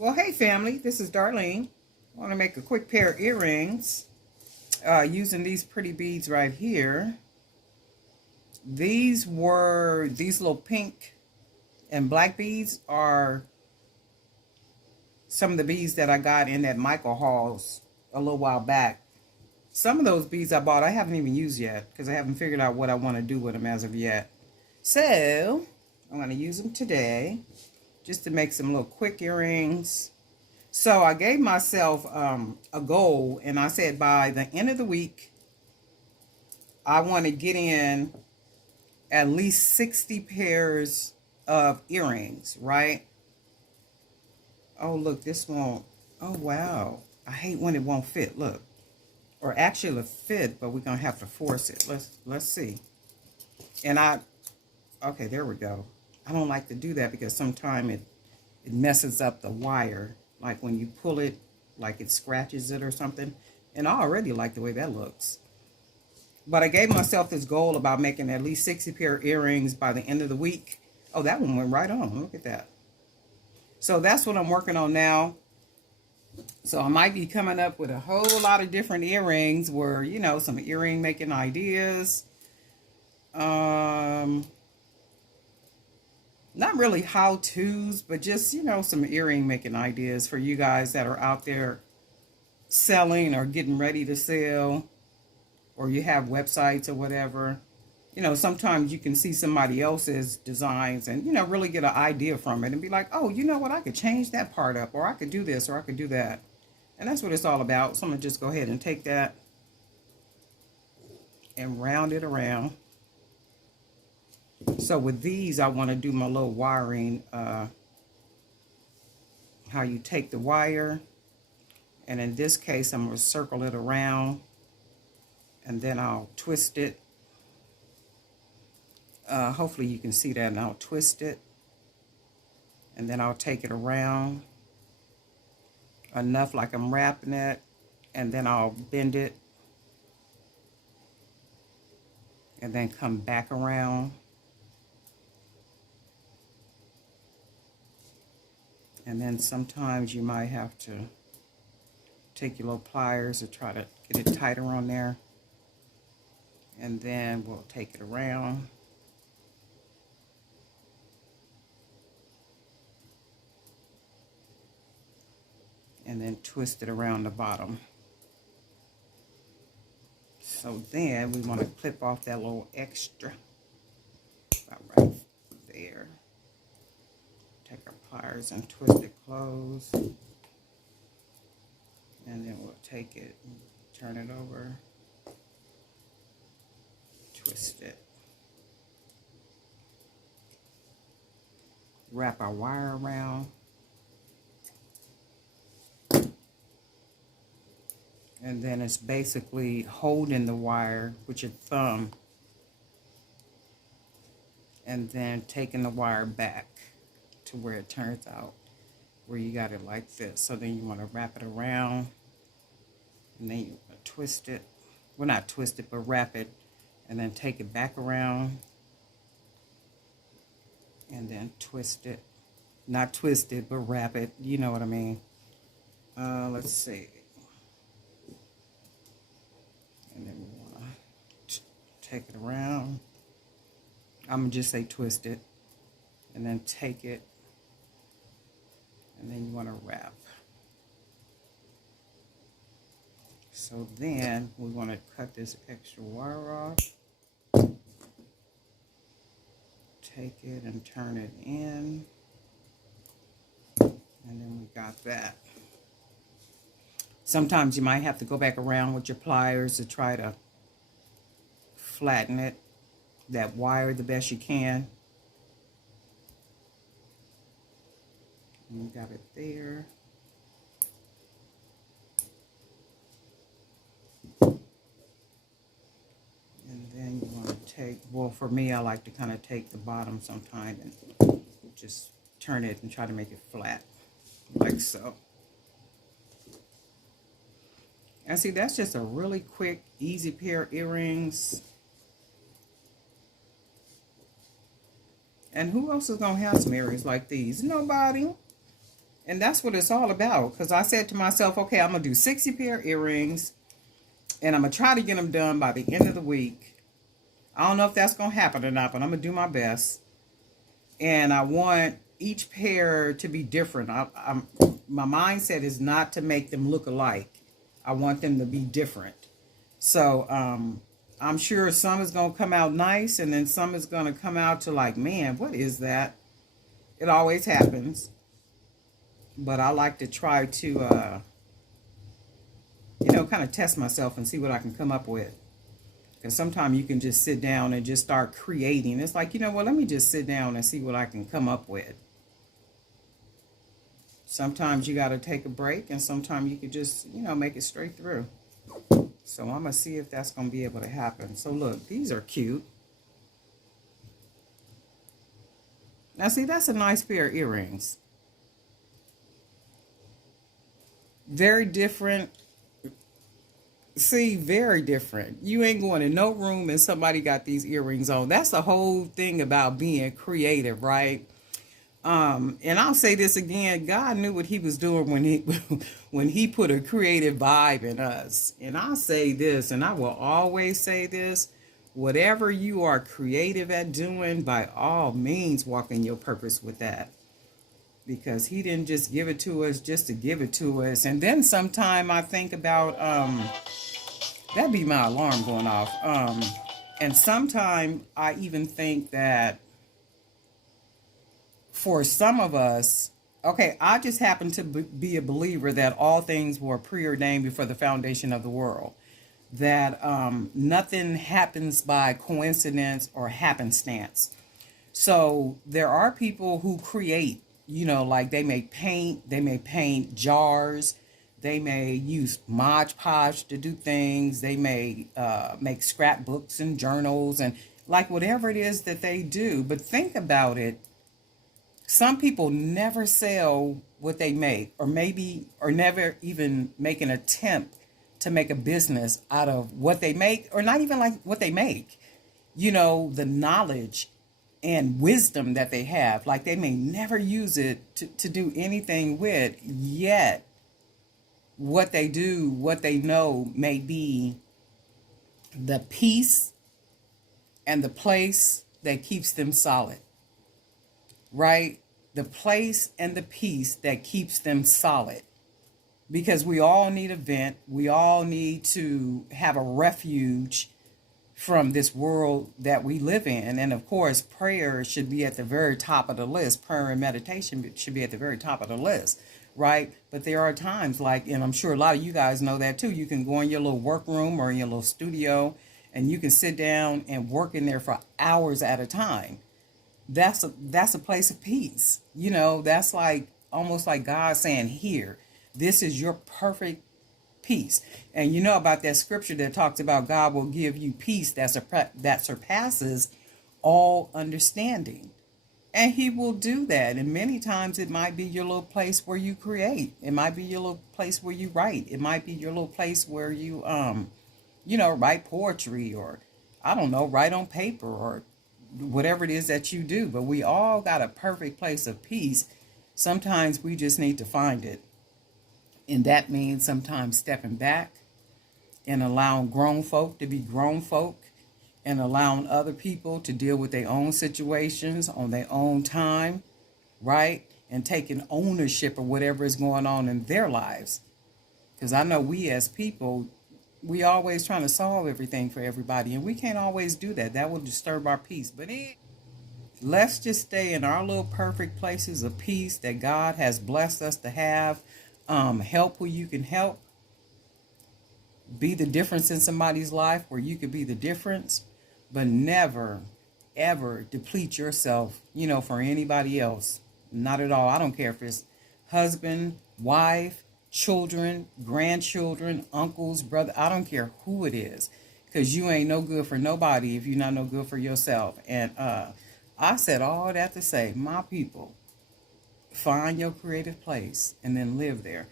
Well, hey family, this is Darlene. I want to make a quick pair of earrings using these pretty beads right here. These little pink and black beads are some of the beads that I got in that Michael Hall's a little while back. Some of those beads I bought I haven't even used yet because I haven't figured out what I want to do with them as of yet. So I'm going to use them today just to make some little quick earrings. So I gave myself a goal, and I said by the end of the week, I want to get in at least 60 pairs of earrings, right? Oh, look, this won't. Oh, wow. I hate when it won't fit. Look. Or actually it'll fit, but we're going to have to force it. Let's see. And okay, there we go. I don't like to do that because sometimes it messes up the wire. Like when you pull it, like it scratches it or something. And I already like the way that looks. But I gave myself this goal about making at least 60 pair of earrings by the end of the week. Oh, that one went right on. Look at that. So that's what I'm working on now. So I might be coming up with a whole lot of different earrings where, you know, some earring making ideas. Not really how-tos, but just, you know, some earring making ideas for you guys that are out there selling or getting ready to sell, or you have websites or whatever. You know, sometimes you can see somebody else's designs and, you know, really get an idea from it and be like, oh, you know what, I could change that part up, or I could do this, or I could do that. And that's what it's all about. So I'm going to just go ahead and take that and round it around. So with these, I want to do my little wiring, how you take the wire, and in this case, I'm going to circle it around, and then I'll twist it. Hopefully you can see that, and I'll twist it, and then I'll take it around enough like I'm wrapping it, and then I'll bend it, and then come back around. And then sometimes you might have to take your little pliers to try to get it tighter on there. And then we'll take it around. And then twist it around the bottom. So then we want to clip off that little extra. About right there. Take our pliers and twist it closed. And then we'll take it and turn it over. Twist it. Wrap our wire around. And then it's basically holding the wire with your thumb. And then taking the wire back to where it turns out, where you got it like this. So then you want to wrap it around, and then you twist it. Well, not twist it, but wrap it, and then take it back around, and then twist it. Not twist it, but wrap it. You know what I mean. Let's see. And then we want to take it around. I'm going to just say twist it, and then take it, and then you want to wrap. So then we want to cut this extra wire off. Take it and turn it in. And then we got that. Sometimes you might have to go back around with your pliers to try to flatten it, that wire, the best you can. And you got it there. And then you want to take, well, for me, I like to kind of take the bottom sometime and just turn it and try to make it flat, like so. And see, that's just a really quick, easy pair of earrings. And who else is going to have some earrings like these? Nobody. And that's what it's all about. Because I said to myself, okay, I'm going to do 60 pair of earrings. And I'm going to try to get them done by the end of the week. I don't know if that's going to happen or not, but I'm going to do my best. And I want each pair to be different. My mindset is not to make them look alike. I want them to be different. So I'm sure some is going to come out nice, and then some is going to come out to like, man, what is that? It always happens. But I like to try to, kind of test myself and see what I can come up with. Because sometimes you can just sit down and just start creating. It's like, let me just sit down and see what I can come up with. Sometimes you got to take a break, and sometimes you could just, make it straight through. So I'm going to see if that's going to be able to happen. So look, these are cute. Now see, that's a nice pair of earrings. Very different. See, very different. You ain't going in no room and somebody got these earrings on. That's the whole thing about being creative, right? And I'll say this again, God knew what he was doing when he put a creative vibe in us. And I'll say this, and I will always say this, whatever you are creative at doing, by all means walk in your purpose with that. Because he didn't just give it to us just to give it to us. And then sometime I think about, that'd be my alarm going off. And sometime I even think that for some of us, okay, I just happen to be a believer that all things were preordained before the foundation of the world. That nothing happens by coincidence or happenstance. So there are people who create, like they may paint jars, they may use Mod Podge to do things, they may make scrapbooks and journals and like whatever it is that they do. But think about it. Some people never sell what they make, or never even make an attempt to make a business out of what they make, or not even like what they make. The knowledge and wisdom that they have, like they may never use it to do anything with, yet what they do, what they know may be the peace and the place that keeps them solid. Right? The place and the peace that keeps them solid. Because we all need a vent. We all need to have a refuge from this world that we live in. And of course, prayer should be at the very top of the list. Prayer and meditation should be at the very top of the list. Right? But there are times like, and I'm sure a lot of you guys know that too, you can go in your little workroom or in your little studio and you can sit down and work in there for hours at a time. That's a place of peace. That's like almost like God saying, here, this is your perfect peace. And about that scripture that talks about God will give you peace that surpasses all understanding. And he will do that. And many times it might be your little place where you create. It might be your little place where you write. It might be your little place where you, write poetry, or, I don't know, write on paper, or whatever it is that you do. But we all got a perfect place of peace. Sometimes we just need to find it. And that means sometimes stepping back and allowing grown folk to be grown folk, and allowing other people to deal with their own situations on their own time, right? And taking ownership of whatever is going on in their lives. Because I know we as people, we always trying to solve everything for everybody, and we can't always do that. That will disturb our peace. But let's just stay in our little perfect places of peace that God has blessed us to have. Help where you can help. Be the difference in somebody's life where you could be the difference. But never, ever deplete yourself, for anybody else. Not at all. I don't care if it's husband, wife, children, grandchildren, uncles, brother. I don't care who it is. Because you ain't no good for nobody if you're not no good for yourself. And I said all that to say, my people, find your creative place and then live there.